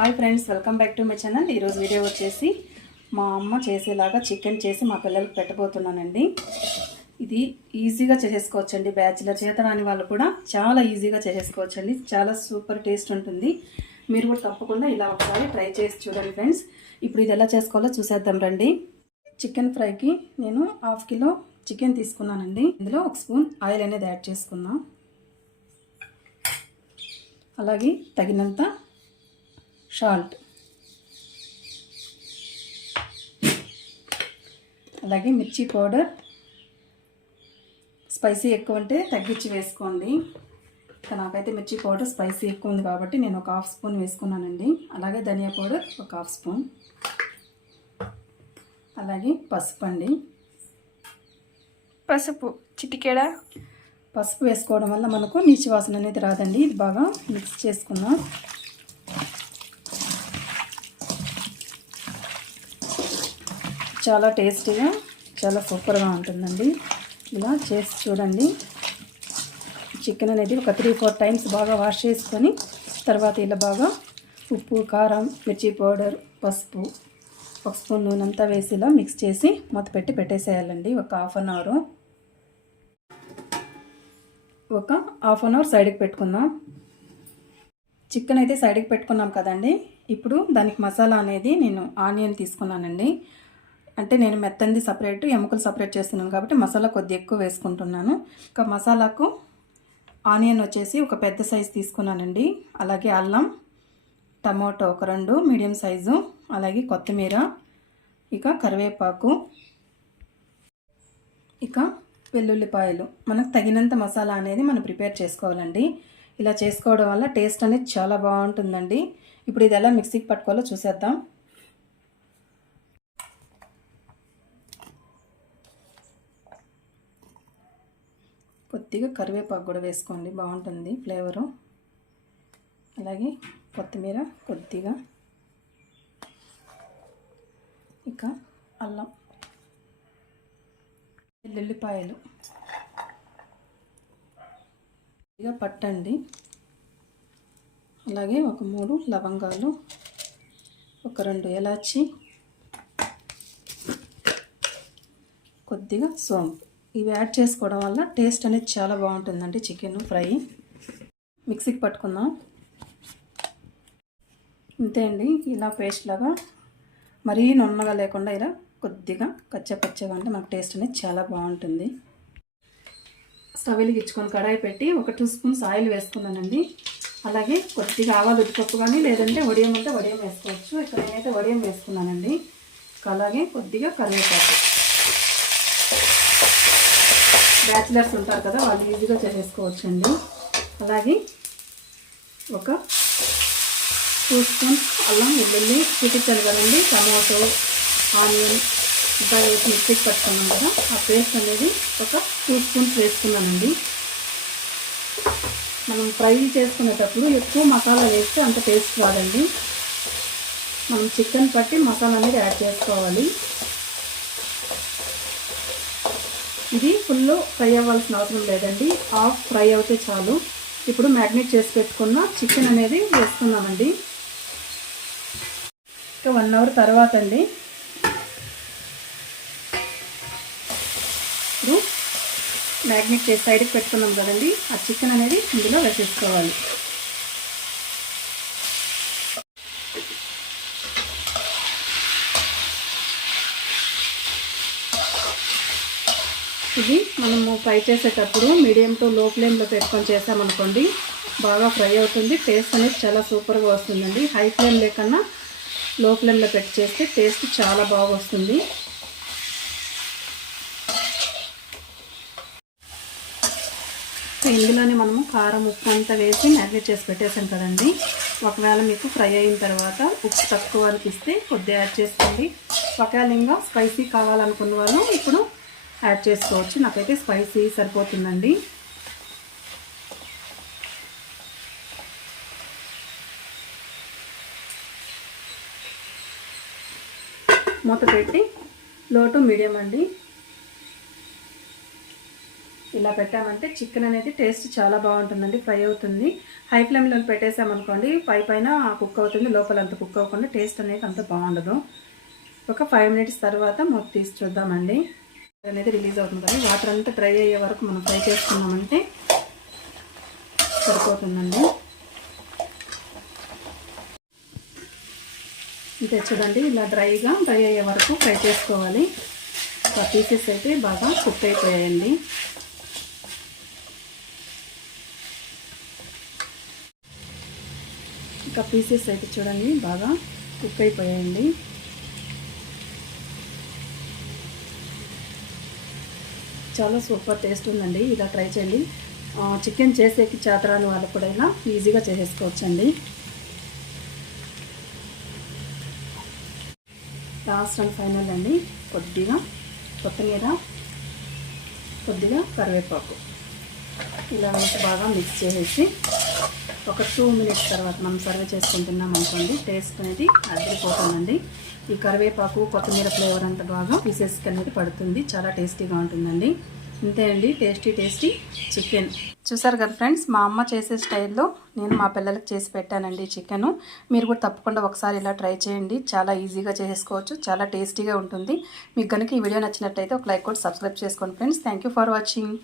Hi friends welcome back to my channel. ఈరోజు video వచ్చేసి మా అమ్మ చేసేలాగా చికెన్ చేసి మా పిల్లలకు పెట్టబోతున్నానండి. ఇది ఈజీగా చేసేసుకోవచ్చండి. బ్యాచిలర్ చేత రాని వాళ్ళు కూడా చాలా ఈజీగా చేసేసుకోవచ్చండి. చాలా సూపర్ టేస్ట్ ఉంటుంది. మీరు కూడా తప్పకుండా ఇలా ఒకసారి ట్రై చేసి చూడండి ఫ్రెండ్స్. ఇప్పుడు ఇది ఎలా చేసుకోవాలో చూసేద్దాం రండి. చికెన్ ఫ్రైకి నేను హాఫ్ కిలో చికెన్ తీసుకున్నానండి. ఇందులో ఒక స్పూన్ ఆయిల్ అనేది యాడ్ చేసుకుందాం. అలాగే తగినంత సాల్ట్. అలాగే మిర్చి పౌడర్. స్పైసీ ఎక్కువ ఉంటే తగ్గించి వేసుకోండి. ఇక నాకైతే మిర్చి పౌడర్ స్పైసీ ఎక్కువ ఉంది కాబట్టి నేను ఒక హాఫ్ స్పూన్ వేసుకున్నానండి. అలాగే ధనియా పౌడర్ ఒక హాఫ్ స్పూన్. అలాగే పసుపు అండి. పసుపు చిటికెడ? పసుపు వేసుకోవడం వల్ల మనకు నీచు వాసన అనేది రాదండి. ఇది బాగా మిక్స్ చేసుకుందాం చాలా టేస్టీగా చాలా సూపర్గా ఉంటుందండి. ఇలా చేసి చూడండి. చికెన్ అనేది ఒక త్రీ ఫోర్ టైమ్స్ బాగా వాష్ చేసుకొని తర్వాత ఇలా బాగా ఉప్పు కారం మిర్చి పౌడర్ పసుపు ఒక స్పూన్ నూనె అంతా వేసి ఇలా మిక్స్ చేసి మూత పెట్టి పెట్టేసేయాలండి. ఒక హాఫ్ అన్ అవర్ ఒక హాఫ్ అన్ అవర్ సైడ్కి పెట్టుకుందాం. చికెన్ అయితే సైడ్కి పెట్టుకున్నాం కదండి. ఇప్పుడు దానికి మసాలా అనేది నేను ఆనియన్ తీసుకున్నానండి. అంటే నేను మెత్తంది సపరేట్ ఎముకలు సపరేట్ చేస్తున్నాను కాబట్టి మసాలా కొద్ది ఎక్కువ వేసుకుంటున్నాను. ఇంకా మసాలాకు ఆనియన్ వచ్చేసి ఒక పెద్ద సైజు తీసుకున్నానండి. అలాగే అల్లం టమాటో ఒక రెండు మీడియం సైజు అలాగే కొత్తిమీర ఇక కరివేపాకు ఇక వెల్లుల్లిపాయలు. మనకు తగినంత మసాలా అనేది మనం ప్రిపేర్ చేసుకోవాలండి. ఇలా చేసుకోవడం వల్ల టేస్ట్ అనేది చాలా బాగుంటుందండి. ఇప్పుడు ఇది ఎలా మిక్సీకి పట్టుకోవాలో చూసేద్దాం. కొద్దిగా కరివేపాకు కూడా వేసుకోండి. బాగుంటుంది ఫ్లేవరు. అలాగే కొత్తిమీర కొద్దిగా. ఇక అల్లం. వెల్లుల్లిపాయలు. ఇక పట్టండి. అలాగే ఒక మూడు లవంగాలు ఒక రెండు ఎలాచి కొద్దిగా సోంపు. ఇవి యాడ్ చేసుకోవడం వల్ల టేస్ట్ అనేది చాలా బాగుంటుందండి చికెన్ ఫ్రై. మిక్సీకి పట్టుకుందాం. అంతే అండి ఇలా పేస్ట్ లాగా మరీ నున్నగా లేకుండా ఇలా కొద్దిగా కచ్చపచ్చగా అంటే మనకు టేస్ట్ అనేది చాలా బాగుంటుంది. స్టవ్ వెలిగించుకొని కడాయి పెట్టి ఒక టూ స్పూన్స్ ఆయిల్ వేసుకున్నానండి అలాగే కొద్దిగా ఆవాలు ఉద్దిపప్పు కానీ లేదంటే వడియం అంటే వడియం వేసుకోవచ్చు. ఇక్కడ నేనైతే వడియం వేసుకున్నానండి. అలాగే కొద్దిగా కరివేపాకు. బ్యాచిలర్స్ ఉంటారు కదా వాళ్ళు ఈజీగా చేసేసుకోవచ్చండి. అలాగే ఒక టూ స్పూన్స్ అల్లం వెల్లుల్లి చూపించాను కదండి టమాటో ఆనియన్ ఇంకా వేసి మిక్సీకి పట్టుకున్నాం కదా ఆ పేస్ట్ అనేది ఒక టూ స్పూన్స్ వేసుకున్నానండి. మనం ఫ్రై చేసుకునేటప్పుడు ఎక్కువ మసాలా వేస్తే అంత టేస్ట్ రాదండి. మనం చికెన్ పట్టి మసాలా అనేది యాడ్ చేసుకోవాలి. ఇది ఫుల్ ఫ్రై అవ్వాల్సిన అవసరం లేదండి. హాఫ్ ఫ్రై అవుతే చాలు. ఇప్పుడు మ్యాగ్నేట్ చేసి పెట్టుకున్న చికెన్ అనేది వేసుకున్నామండి ఇంకా వన్ అవర్ తర్వాత అండి. ఇప్పుడు మ్యాగ్నేట్ చేసి సైడ్కి పెట్టుకున్నాం కదండి. ఆ చికెన్ అనేది ఇందులో వేసేసుకోవాలి. ఇది మనము ఫ్రై చేసేటప్పుడు మీడియం టు లో ఫ్లేమ్లో పెట్టుకొని చేసామనుకోండి బాగా ఫ్రై అవుతుంది. టేస్ట్ అనేది చాలా సూపర్గా వస్తుందండి. హై ఫ్లేమ్ లేకన్నా లో ఫ్లేమ్లో పెట్టి చేస్తే టేస్ట్ చాలా బాగా వస్తుంది. ఇందులోనే మనము కారం ఉప్పు అంతా వేసి మ్యారినేట్ చేసి పెట్టేసాం కదండి. ఒకవేళ మీకు ఫ్రై అయిన తర్వాత ఉప్పు తక్కువ అనిపిస్తే కొద్దిగా యాడ్ చేసుకోండి. ఒకవేళ ఇంకా స్పైసీ కావాలనుకున్న వాళ్ళు ఇప్పుడు యాడ్ చేసుకోవచ్చు. నాకైతే స్పైసీ సరిపోతుందండి. మూత పెట్టి లో టు మీడియం అండి. ఇలా పెట్టామంటే చికెన్ అనేది టేస్ట్ చాలా బాగుంటుందండి ఫ్రై అవుతుంది. హై ఫ్లేమ్లో పెట్టేసామనుకోండి పై పైన కుక్ అవుతుంది లోపల అంత కుక్ అవ్వకుండా టేస్ట్ అనేది అంత బాగుండదు. ఒక ఫైవ్ మినిట్స్ తర్వాత మూత తీసి చూద్దామండి. అనేది రిలీజ్ అవుతుంది వాటర్ అంతా డ్రై అయ్యే వరకు మనం ఫ్రై చేసుకున్నామంటే సరిపోతుందండి. ఇంతే చూడండి ఇలా డ్రైగా డ్రై అయ్యే వరకు ఫ్రై చేసుకోవాలి. ఒక పీసెస్ అయితే బాగా కుక్ అయిపోయాయండి. ఇంకా పీసెస్ అయితే చూడండి బాగా కుక్ అయిపోయాయండి. చాలా సూపర్ టేస్ట్ ఉందండి. ఇలా ట్రై చేయండి. చికెన్ చేసేకి చేతరాని వాళ్ళకు కూడా ఇలా ఈజీగా చేసేసుకోవచ్చండి. లాస్ట్ అండ్ ఫైనల్ అండి. కొద్దిగా కొత్తిమీర కొద్దిగా కరివేపాకు. ఇలా బాగా మిక్స్ చేసేసి ఒక టూ మినిట్స్ తర్వాత మనం సర్వ్ చేసుకుంటున్నాం అనుకోండి టేస్ట్ అనేది అదిరిపోతుందండి. ఈ కరివేపాకు కొత్తిమీర ఫ్లేవర్ అంతా బాగా పీసెస్కి అనేది పడుతుంది. చాలా టేస్టీగా ఉంటుందండి. ఇంతే అండి టేస్టీ టేస్టీ చికెన్ చూసారు కదా ఫ్రెండ్స్ మా అమ్మ చేసే స్టైల్లో నేను మా పిల్లలకు చేసి పెట్టానండి చికెన్ మీరు కూడా తప్పకుండా ఒకసారి ఇలా ట్రై చేయండి. చాలా ఈజీగా చేసుకోవచ్చు చాలా టేస్టీగా ఉంటుంది. మీకు కనుక ఈ వీడియో నచ్చినట్టయితే ఒక లైక్ కూడా సబ్స్క్రైబ్ చేసుకోండి ఫ్రెండ్స్ థ్యాంక్ ఫర్ వాచింగ్